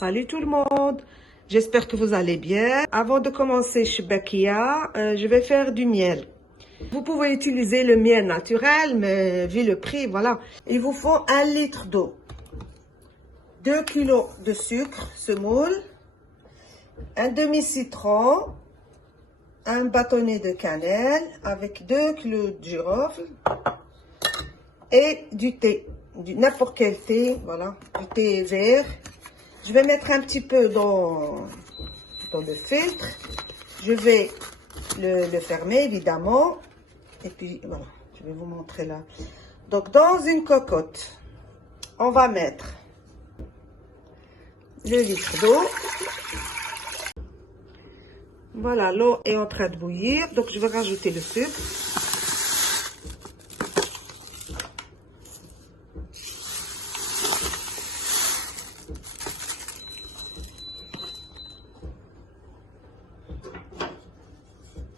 Salut tout le monde, j'espère que vous allez bien. Avant de commencer Shbakia, je vais faire du miel. Vous pouvez utiliser le miel naturel, mais vu le prix, voilà. Il vous faut 1 litre d'eau, 2 kg de sucre semoule, un demi-citron, un bâtonnet de cannelle avec 2 clous de girofle et du thé, n'importe quel thé, voilà, du thé vert. Je vais mettre un petit peu dans le filtre. Je vais le fermer évidemment. Et puis voilà, je vais vous montrer là. Donc dans une cocotte, on va mettre le litre d'eau. Voilà, l'eau est en train de bouillir. Donc je vais rajouter le sucre.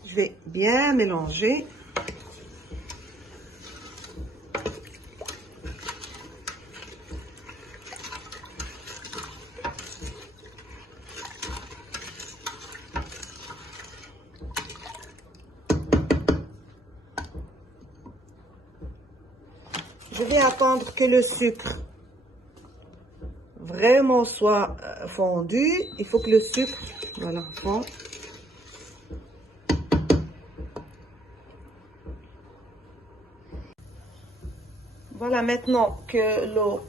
Je vais bien mélanger. Je vais attendre que le sucre vraiment soit fondu. Il faut que le sucre, voilà, fonde. Voilà, maintenant que l'eau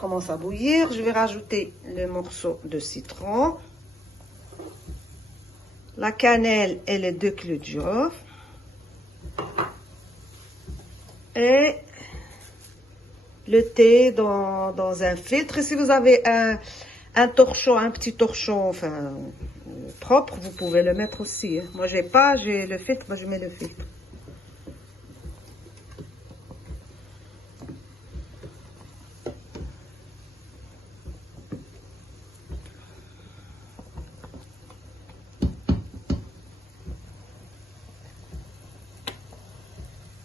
commence à bouillir, je vais rajouter le morceau de citron, la cannelle et les 2 clous de girofle et le thé dans un filtre. Si vous avez un torchon, un petit torchon, enfin propre, vous pouvez le mettre aussi. Moi, j'ai pas, j'ai le filtre, moi je mets le filtre.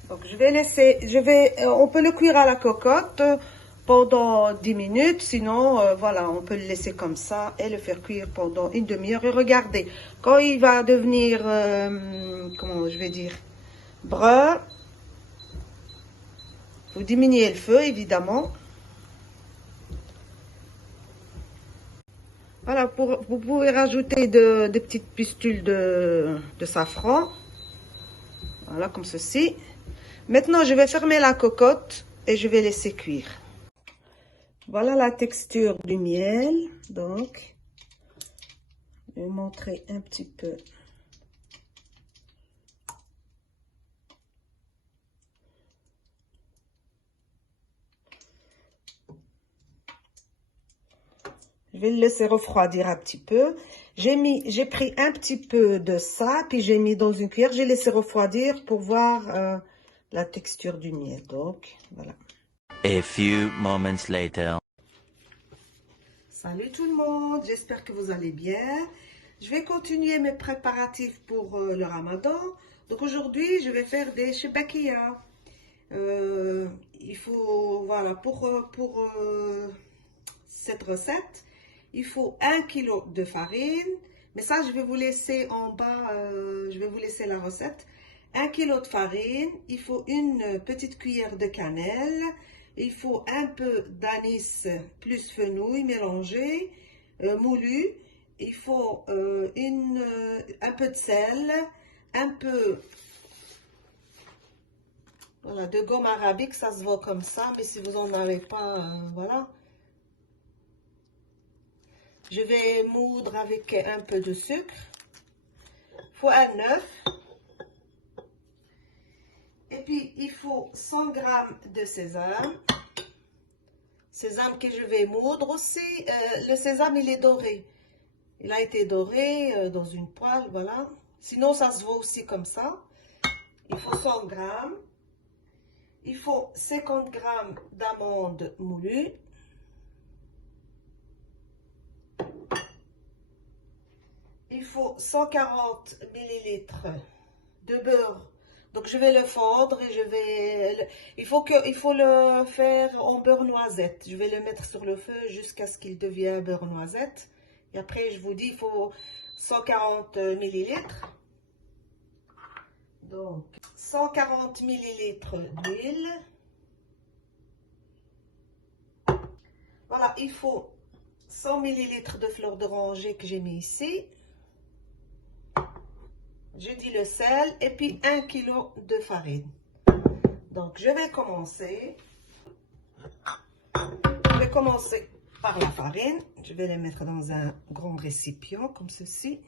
Donc, on peut le cuire à la cocotte pendant 10 minutes. Sinon, voilà, on peut le laisser comme ça et le faire cuire pendant une demi-heure. Et regardez, quand il va devenir, comment je vais dire, brun, vous diminuez le feu, évidemment. Voilà, vous pouvez rajouter des petites pustules de safran. Voilà, comme ceci. Maintenant, je vais fermer la cocotte et je vais laisser cuire. Voilà la texture du miel. Donc, je vais montrer un petit peu. Je vais le laisser refroidir un petit peu. J'ai pris un petit peu de ça, puis j'ai mis dans une cuillère. J'ai laissé refroidir pour voir la texture du miel. Donc, voilà. A few moments later. Salut tout le monde, j'espère que vous allez bien. Je vais continuer mes préparatifs pour le ramadan. Donc aujourd'hui, je vais faire des shbakia. Il faut, voilà, pour cette recette, il faut 1 kg de farine. Mais ça, je vais vous laisser en bas, je vais vous laisser la recette. 1 kg de farine, il faut une petite cuillère de cannelle. Il faut un peu d'anis plus fenouil mélangé, moulu. Il faut un peu de sel, un peu voilà, de gomme arabique, ça se voit comme ça, mais si vous n'en avez pas, voilà. Je vais moudre avec un peu de sucre. Il faut un œuf. Et puis, il faut 100 g de sésame. Sésame que je vais moudre aussi. Le sésame, il est doré. Il a été doré dans une poêle, voilà. Sinon, ça se voit aussi comme ça. Il faut 100 g. Il faut 50 g d'amandes moulues. Il faut 140 ml de beurre Donc je vais le fondre et il faut le faire en beurre noisette. Je vais le mettre sur le feu jusqu'à ce qu'il devienne beurre noisette. Et après je vous dis, il faut 140 millilitres. Donc 140 millilitres d'huile. Voilà, il faut 100 millilitres de fleur d'oranger que j'ai mis ici. Je dis le sel et puis 1 kg de farine. Donc, je vais commencer par la farine. Je vais la mettre dans un grand récipient comme ceci.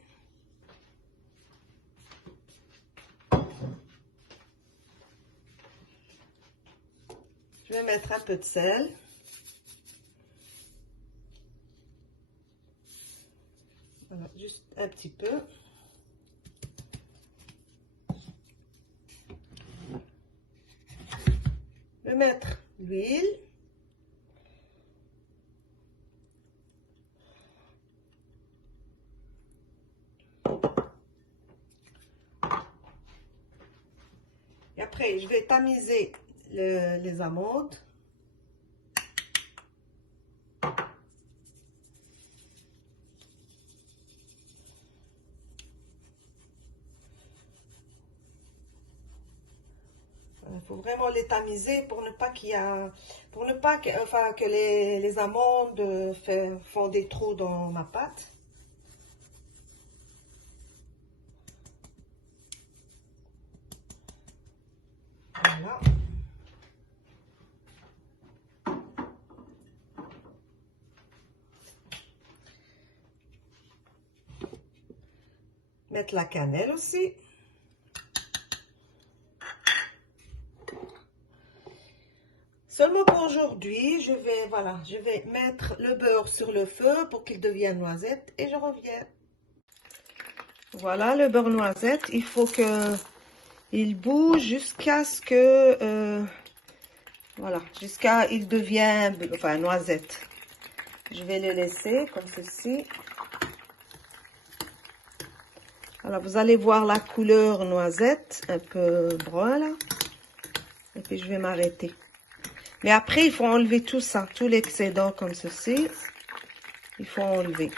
Je vais mettre un peu de sel. Voilà, juste un petit peu. Je vais mettre l'huile. Et après, je vais tamiser les amandes. Il faut vraiment les tamiser pour ne pas que les amandes font des trous dans ma pâte. Voilà. Mettre la cannelle aussi. Seulement pour aujourd'hui, je vais mettre le beurre sur le feu pour qu'il devienne noisette et je reviens. Voilà le beurre noisette, il faut qu'il bouge jusqu'à ce que, jusqu'à il devienne, noisette. Je vais le laisser comme ceci. Alors, vous allez voir la couleur noisette, un peu brun là. Et puis, je vais m'arrêter. Mais après, il faut enlever tout ça, tout l'excédent comme ceci. Il faut enlever.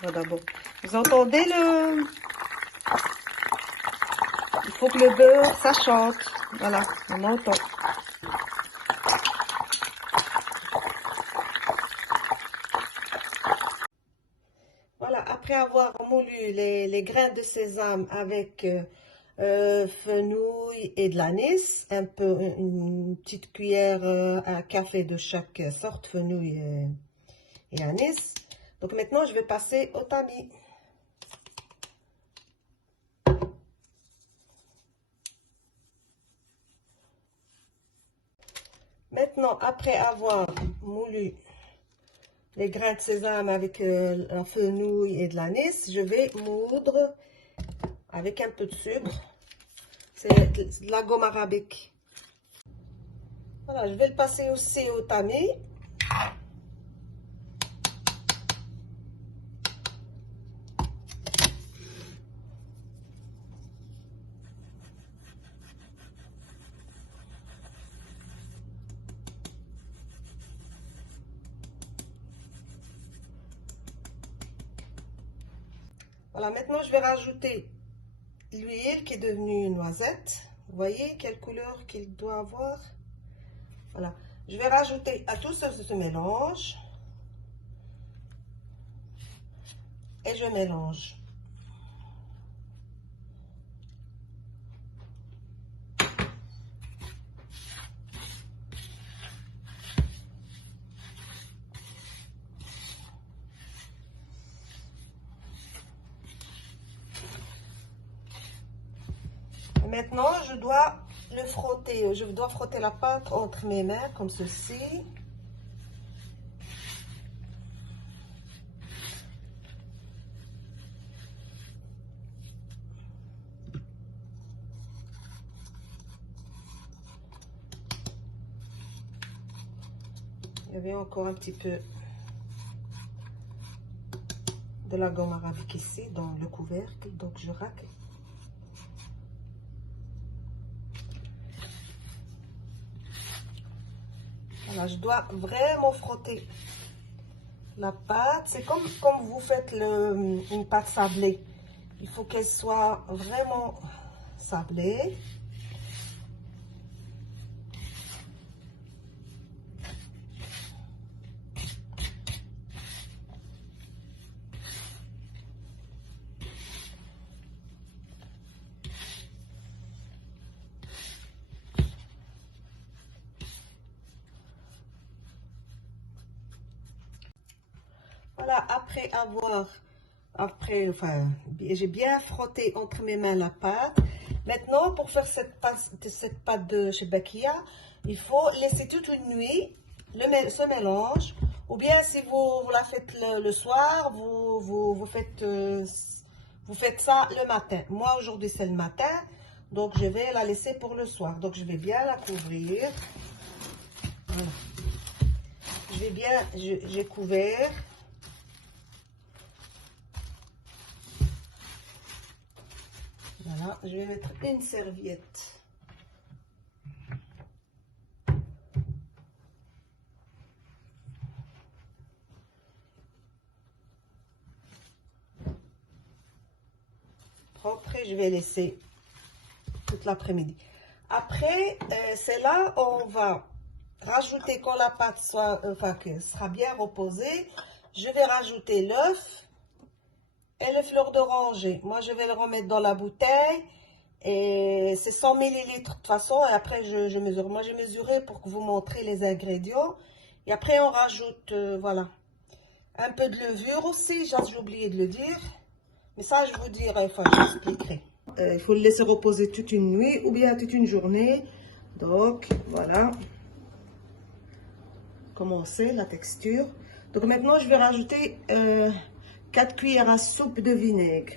Voilà, d'abord. Vous entendez le... Il faut que le beurre, ça chante. Voilà, on entend. Voilà, après avoir moulu les grains de sésame avec fenouil et de l'anis, une petite cuillère à café de chaque sorte, fenouil et anis. Donc maintenant, je vais passer au tamis. Maintenant, après avoir moulu les grains de sésame avec un fenouil et de l'anis, je vais moudre avec un peu de sucre. C'est de la gomme arabique. Voilà, je vais le passer aussi au tamis. Voilà, maintenant je vais rajouter l'huile qui est devenue une noisette. Vous voyez quelle couleur qu'il doit avoir? Voilà, je vais rajouter à tout ce mélange. Et je mélange. Maintenant, je dois le frotter. Je dois frotter la pâte entre mes mains, comme ceci. Il y avait encore un petit peu de la gomme arabique ici, dans le couvercle. Donc, je racle. Voilà, je dois vraiment frotter la pâte. C'est comme vous faites une pâte sablée. Il faut qu'elle soit vraiment sablée. Voilà, j'ai bien frotté entre mes mains la pâte. Maintenant, pour faire cette pâte de chez Bakia, il faut laisser toute une nuit ce mélange. Ou bien, si vous la faites le soir, vous faites ça le matin. Moi, aujourd'hui, c'est le matin. Donc, je vais la laisser pour le soir. Donc, je vais bien la couvrir. Voilà. J'ai couvert. Voilà, je vais mettre une serviette. Propre et je vais laisser toute l'après-midi. Après, c'est là où on va rajouter quand la pâte sera bien reposée. Je vais rajouter l'œuf et les fleurs d'oranger. Moi, je vais le remettre dans la bouteille. Et c'est 100 millilitres de toute façon. Et après, je mesure. Moi, j'ai mesuré pour vous montrer les ingrédients. Et après, on rajoute, voilà, un peu de levure aussi. J'ai oublié de le dire. Mais ça, je vous dirai, enfin, j'expliquerai. Il faut le laisser reposer toute une nuit ou bien toute une journée. Donc, voilà. Comment c'est la texture. Donc, maintenant, je vais rajouter 4 cuillères à soupe de vinaigre.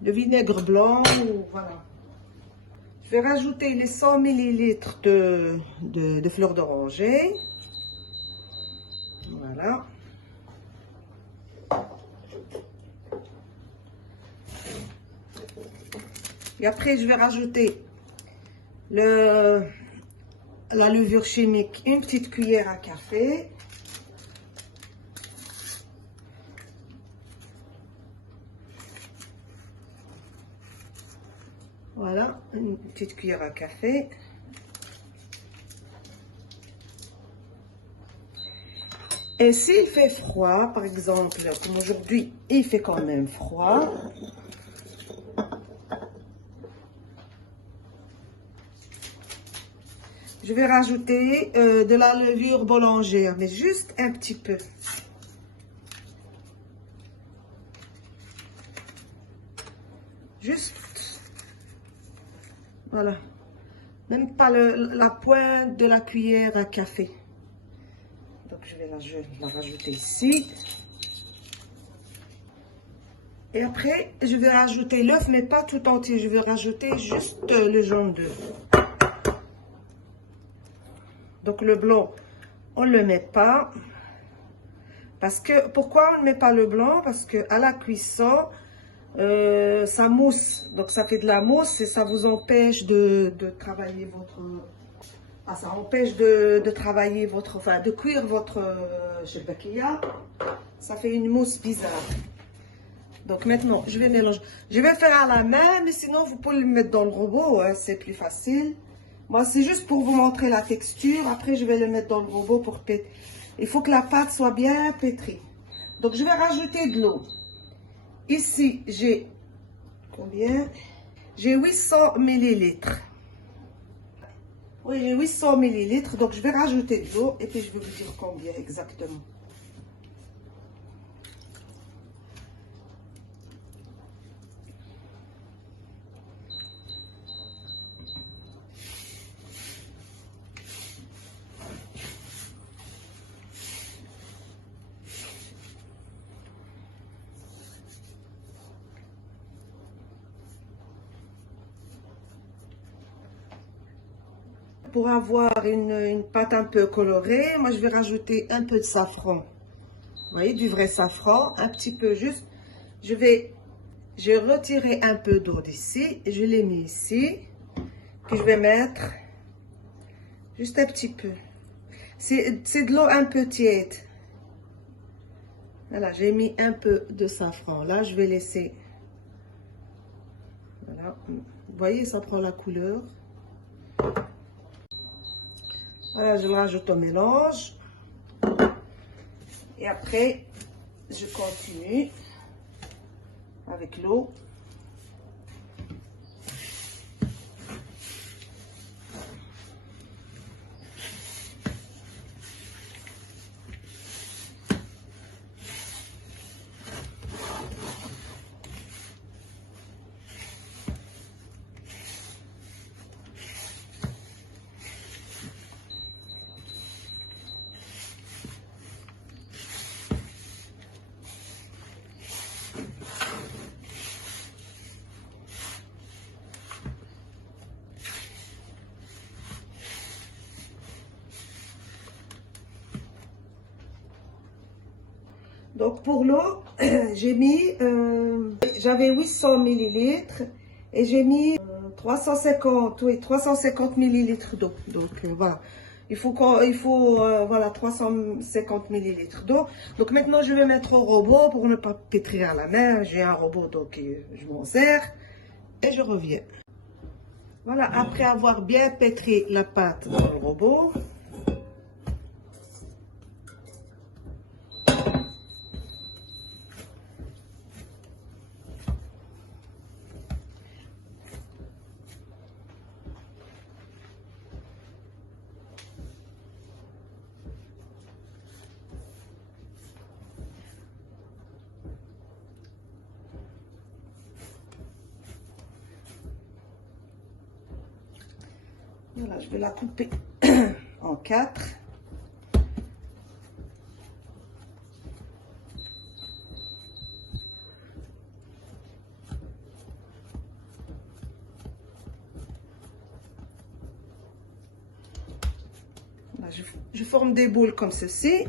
De vinaigre blanc, voilà. Je vais rajouter les 100 millilitres de fleurs d'oranger. Voilà. Et après, je vais rajouter la levure chimique, une petite cuillère à café. Voilà, une petite cuillère à café. Et s'il fait froid, par exemple, comme aujourd'hui, il fait quand même froid. Je vais rajouter de la levure boulangère, mais juste un petit peu. Juste, voilà. Même pas la pointe de la cuillère à café. Donc, je vais la rajouter ici. Et après, je vais rajouter l'œuf, mais pas tout entier. Je vais rajouter juste le jaune d'œuf. Donc, le blanc, on ne le met pas. Parce que, pourquoi on ne met pas le blanc? Parce que à la cuisson, ça mousse. Donc, ça fait de la mousse et ça vous empêche de travailler votre... ça empêche de travailler votre... Enfin, de cuire votre shebakia. Ça fait une mousse bizarre. Donc maintenant, je vais mélanger. Je vais faire à la main, mais sinon, vous pouvez le mettre dans le robot. Hein, c'est plus facile. Moi, c'est juste pour vous montrer la texture. Après, je vais le mettre dans le robot pour pétrir. Il faut que la pâte soit bien pétrie. Donc, je vais rajouter de l'eau. Ici, j'ai combien? J'ai 800 millilitres. Oui, j'ai 800 millilitres. Donc, je vais rajouter de l'eau et puis je vais vous dire combien exactement. pour avoir une pâte un peu colorée, moi je vais rajouter un peu de safran. Vous voyez, du vrai safran, un petit peu juste. J'ai retiré un peu d'eau d'ici, je l'ai mis ici. Puis je vais mettre juste un petit peu. C'est de l'eau un peu tiède. Voilà, j'ai mis un peu de safran. Là, je vais laisser. Voilà, vous voyez, ça prend la couleur. Voilà, je le rajoute au mélange. Et après, je continue avec l'eau. Donc pour l'eau, j'ai mis, j'avais 800 millilitres et j'ai mis 350 millilitres d'eau. Donc voilà, il faut voilà 350 millilitres d'eau. Donc maintenant je vais mettre au robot pour ne pas pétrir à la main. J'ai un robot donc je m'en sers et je reviens. Voilà, après avoir bien pétri la pâte dans le robot. Voilà, je vais la couper en 4. Voilà, je forme des boules comme ceci.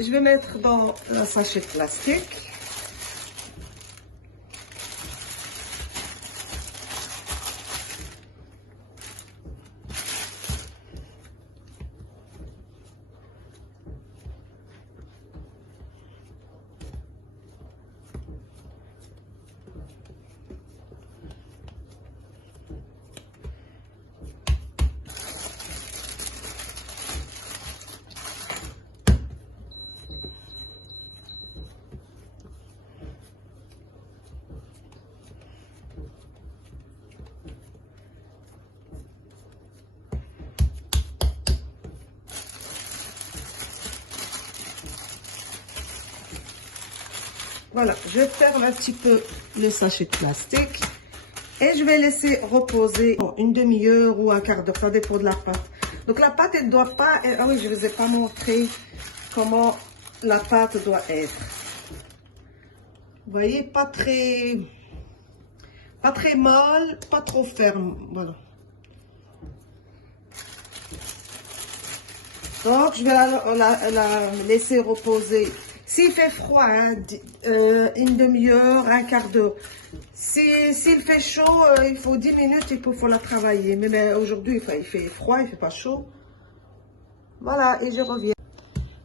Je vais mettre dans un sachet plastique. Voilà, je ferme un petit peu le sachet de plastique et je vais laisser reposer une demi-heure ou un quart d'heure, ça dépend de la pâte. Donc la pâte, elle ne doit pas... Ah oui, je ne vous ai pas montré comment la pâte doit être. Vous voyez, pas très molle, pas trop ferme, voilà. Donc, je vais la laisser reposer. S'il fait froid, hein, une demi-heure, un quart d'heure. S'il fait chaud, il faut 10 minutes, il faut la travailler. Mais aujourd'hui, il fait froid, il ne fait pas chaud. Voilà, et je reviens.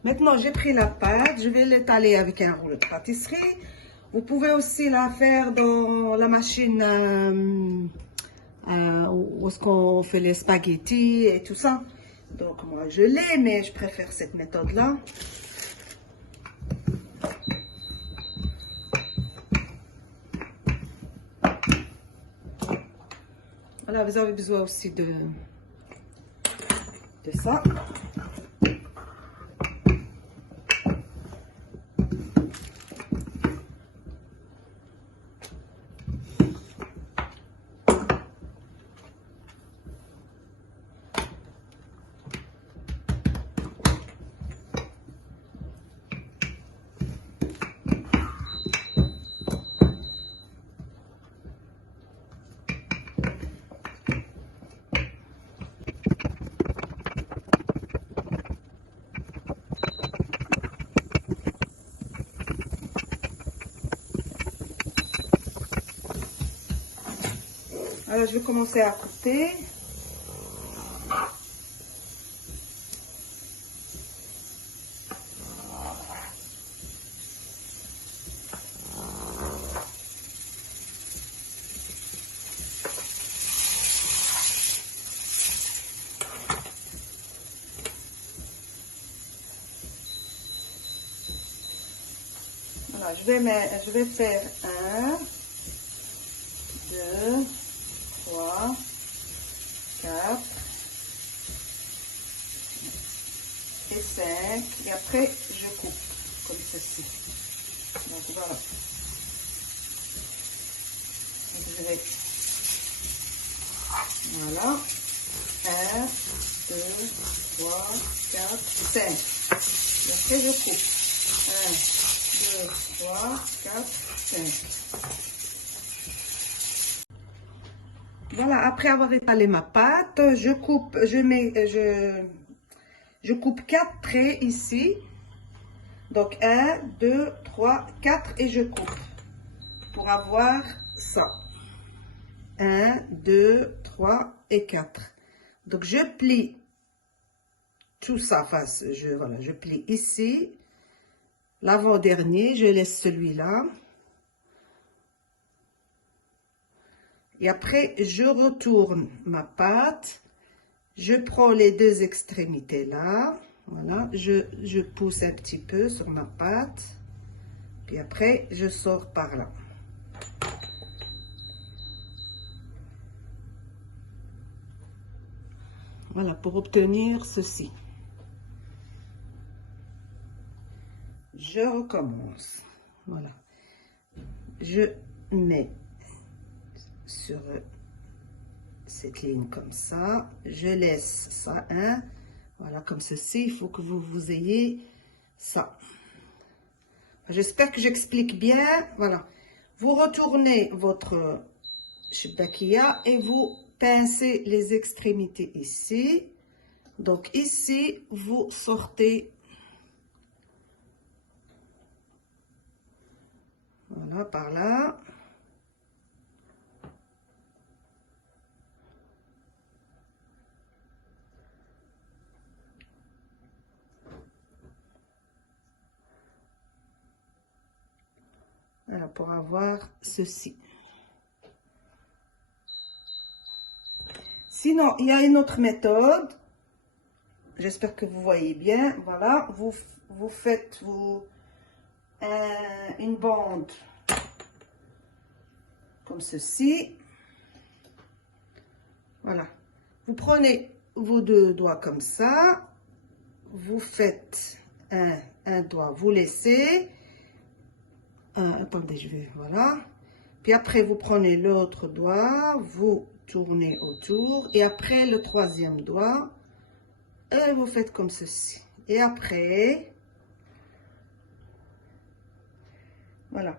Maintenant, j'ai pris la pâte, je vais l'étaler avec un rouleau de pâtisserie. Vous pouvez aussi la faire dans la machine où est-ce qu'on fait les spaghettis et tout ça. Donc, moi, je l'ai, mais je préfère cette méthode-là. Voilà, vous avez besoin aussi de ça. Alors, je vais commencer à couper. Voilà, je vais faire 1, 2, 3, 4 et 5. Et après, je coupe comme ceci. Donc voilà. Donc, je vais... Voilà. 1, 2, 3, 4, 5. Et après, je coupe. 1, 2, 3, 4, 5. Voilà, après avoir étalé ma pâte, je coupe, je coupe 4 traits ici. Donc 1, 2, 3, 4 et je coupe pour avoir ça. 1, 2, 3 et 4. Donc je plie tout ça, face, voilà, je plie ici. L'avant-dernier, je laisse celui-là. Et après, je retourne ma pâte. Je prends les deux extrémités là. Voilà, je pousse un petit peu sur ma pâte. Puis après, je sors par là. Voilà, pour obtenir ceci. Je recommence. Voilà. Je mets sur cette ligne comme ça. Je laisse ça, hein. Voilà, comme ceci. Il faut que vous ayez ça. J'espère que j'explique bien. Voilà. Vous retournez votre shibakia et vous pincez les extrémités ici. Donc ici, vous sortez. Voilà, par là. Voilà, pour avoir ceci. Sinon, il y a une autre méthode. J'espère que vous voyez bien. Voilà, vous faites une bande comme ceci. Voilà. Vous prenez vos deux doigts comme ça. Vous faites un doigt, vous laissez. Attendez, je vais, voilà. Puis après, vous prenez l'autre doigt, vous tournez autour. Et après, le troisième doigt, et vous faites comme ceci. Et après, voilà.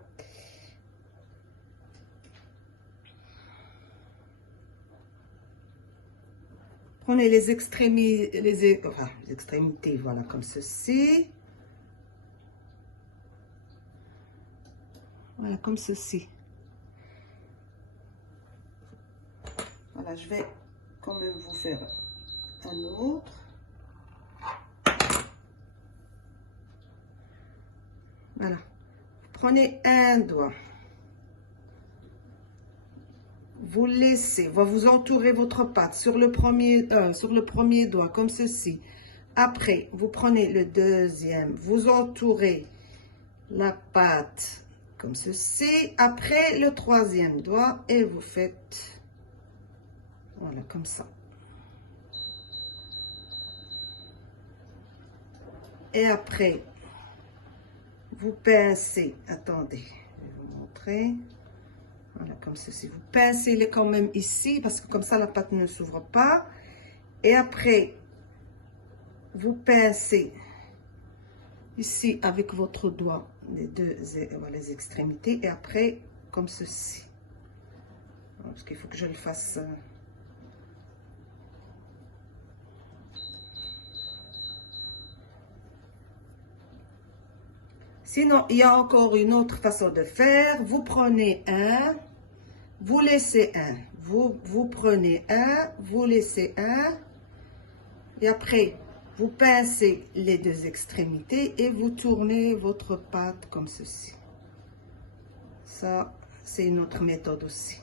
Prenez les extrémités, les extrémités, voilà, comme ceci. Voilà, comme ceci. Voilà, je vais quand même vous faire un autre. Voilà. Vous prenez un doigt. Vous laissez, vous entourez votre pâte sur le premier doigt, comme ceci. Après, vous prenez le deuxième, vous entourez la pâte comme ceci. Après, le troisième doigt et vous faites, voilà, comme ça. Et après, vous pincez, attendez, je vais vous montrer. Voilà, comme ceci. Vous pincez-les quand même ici, parce que comme ça, la pâte ne s'ouvre pas. Et après, vous pincez ici avec votre doigt, les deux les extrémités. Et après, comme ceci. Parce qu'il faut que je le fasse. Sinon, il y a encore une autre façon de faire. Vous prenez un, vous laissez un, vous prenez un, vous laissez un, et après, vous pincez les deux extrémités et vous tournez votre pâte comme ceci. Ça, c'est une autre méthode aussi.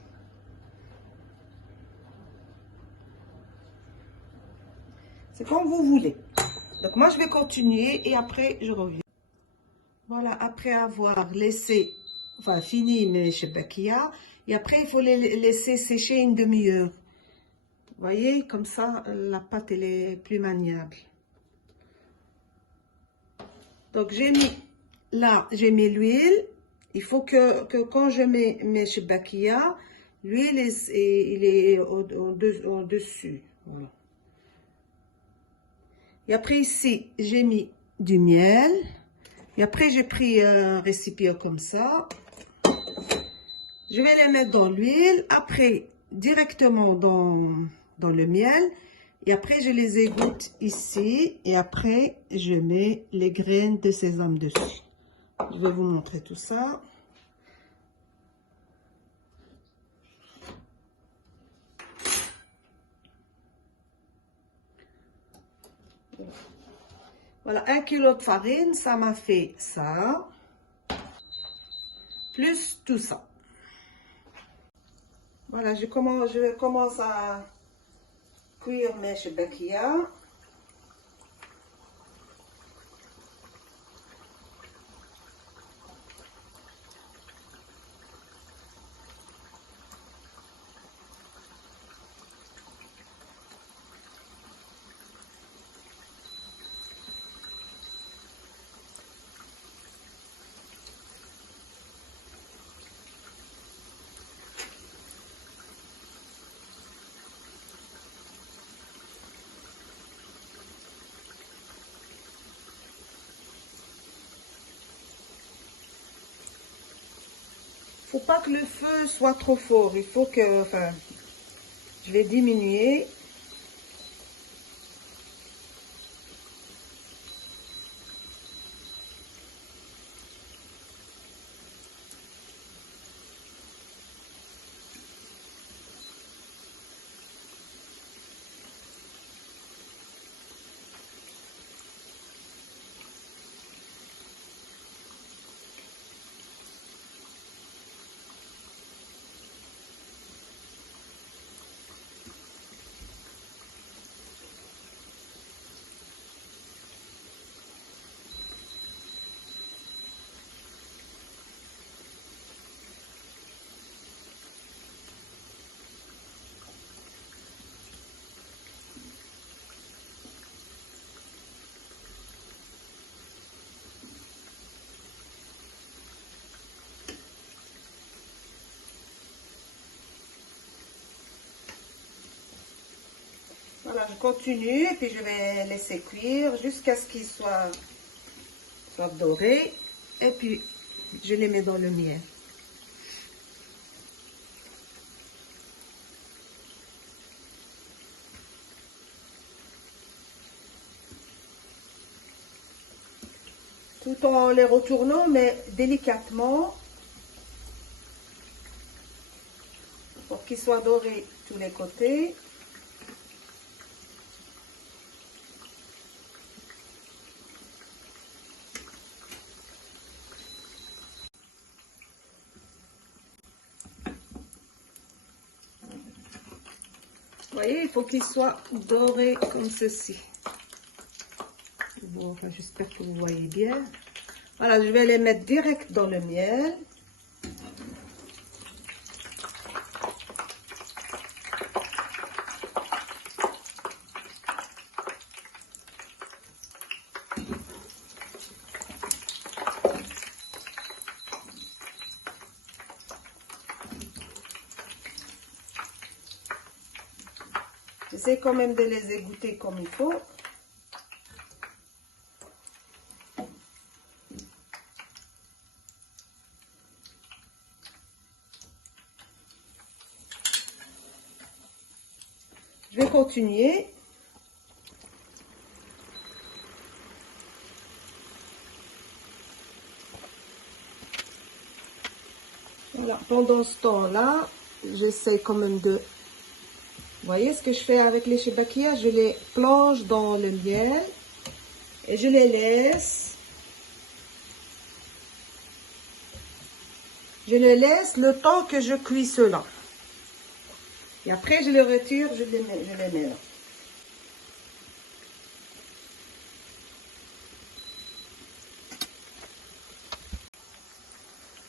C'est comme vous voulez. Donc, moi, je vais continuer et après, je reviens. Voilà, après avoir laissé, enfin, fini mes shebakia, et après, il faut les laisser sécher une demi-heure. Vous voyez, comme ça, la pâte, elle est plus maniable. Donc, j'ai mis, là, j'ai mis l'huile. Il faut que quand je mets mes shebakia, l'huile, il est au-dessus. Voilà. Et après, ici, j'ai mis du miel. Et après, j'ai pris un récipient comme ça. Je vais les mettre dans l'huile. Après, directement dans le miel. Et après, je les égoutte ici. Et après, je mets les graines de sésame dessus. Je vais vous montrer tout ça. Voilà, 1 kilo de farine, ça m'a fait ça. Plus tout ça. Voilà, je commence à cuire mes shebakia. Faut pas que le feu soit trop fort. Il faut que, enfin, je vais diminuer. Voilà, je continue et puis je vais laisser cuire jusqu'à ce qu'ils soient dorés. Et puis, je les mets dans le miel. Tout en les retournant, mais délicatement, pour qu'ils soient dorés tous les côtés. Vous voyez, il faut qu'ils soient dorés comme ceci. Bon, enfin, j'espère que vous voyez bien. Voilà, je vais les mettre direct dans le miel. J'essaie quand même de les égoutter comme il faut. Je vais continuer. Voilà, pendant ce temps-là, j'essaie quand même de... Vous voyez ce que je fais avec les shebakia? Je les plonge dans le miel et je les laisse. Je les laisse le temps que je cuis cela. Et après, je les retire, je les mets là.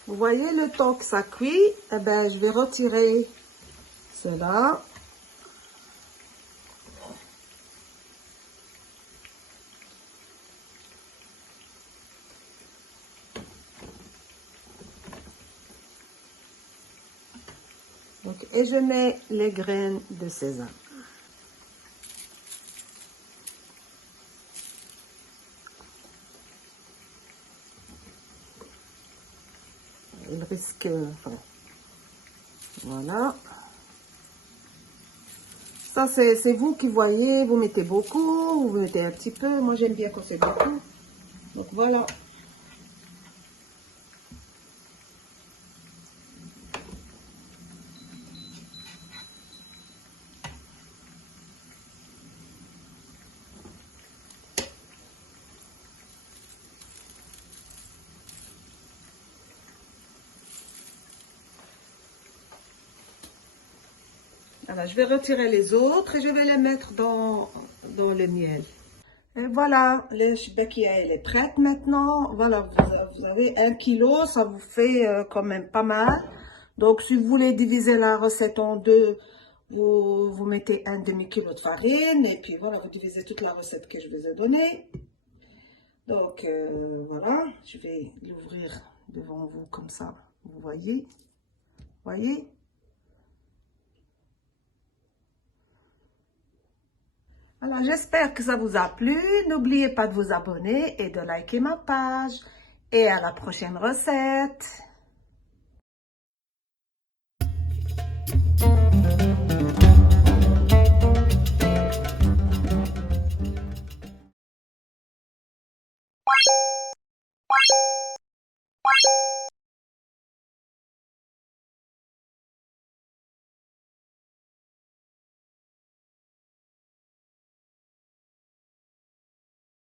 Vous voyez le temps que ça cuit, eh ben, je vais retirer cela. Donc, et je mets les graines de sésame. Il risque... Enfin, voilà. Ça, c'est vous qui voyez. Vous mettez beaucoup, vous mettez un petit peu. Moi, j'aime bien quand c'est beaucoup. Donc, voilà. Alors, je vais retirer les autres et je vais les mettre dans le miel. Et voilà, le shbekia, elle est prête maintenant. Voilà, vous avez 1 kilo, ça vous fait quand même pas mal. Donc, si vous voulez diviser la recette en deux, vous mettez un demi-kilo de farine. Et puis voilà, vous divisez toute la recette que je vous ai donnée. Donc, voilà, je vais l'ouvrir devant vous comme ça. Vous voyez? Voyez? Alors, j'espère que ça vous a plu. N'oubliez pas de vous abonner et de liker ma page. Et à la prochaine recette.